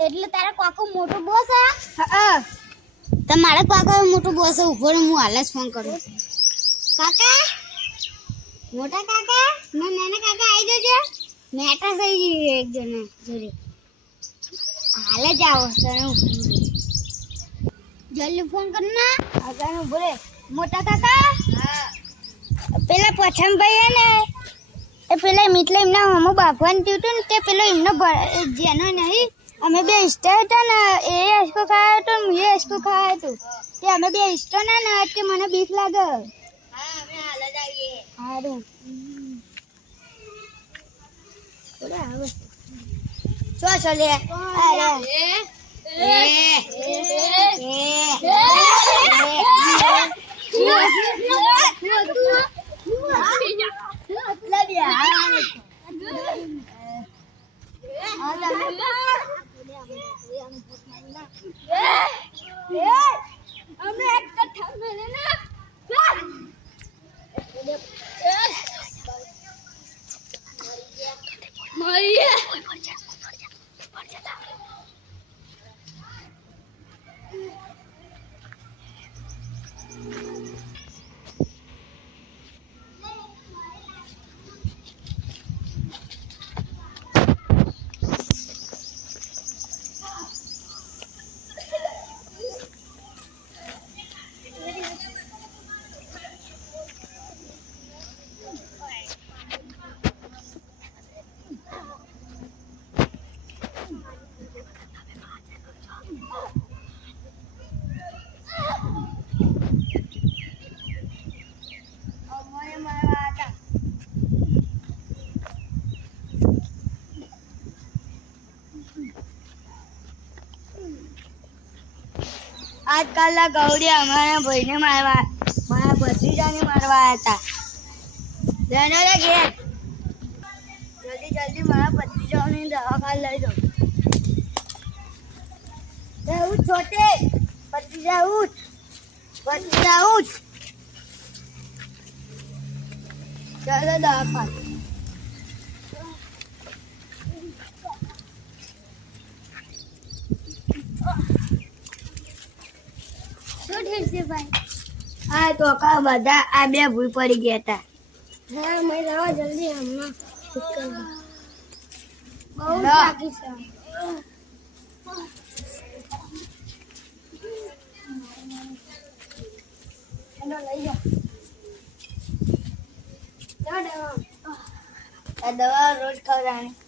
એટલે તારા કાકો મોટો બોસ હા તમારા કાકા મોટો બોસ ઉભો હું હાલ જ ફોન કરું કાકા મોટા કાકા નાના કાકા આવી જજો મેટા થઈ ગઈ એક જણા જોડે હાલ જ આવો તને જલ્દી ફોન કર ના આગળ બોલે મોટા કાકા હા પેલા પછમભાઈ ને એ પેલા મિટલે એમના હમો બાફવાન થયું હતું ને તે પેલો એમનો જેનો નહીં અમે બે ઇસ્ટા હતા ને એ એસકો ખાયો હતો ને મેં એસકો ખાયો હતો તે અમે બે ઇસ્ટા ના ને એટલે મને બીક લાગે હા અમે હાલ જ આવીએ સારું ઓરે આવે ચો ચલે અરે આજકાલના ગૌડિયા અમારા ભાઈને મારવા મારા ભત્રીજાને મારવા હતા જઈને ઘેર જલ્દી જલ્દી મારા ભત્રીજાઓને દવાખાને લઈ જાઓ ઉઠ છોટે ભત્રીજા ઉઠ ચાલો દવાખાને હા તો કા બધા આ બે ભૂલ પડી ગયા હતા હા મેં લાવો જલ્દી હમણાં બહુ બાકી છે લઈ જાઓ દવા રોજ ખવડાવવાની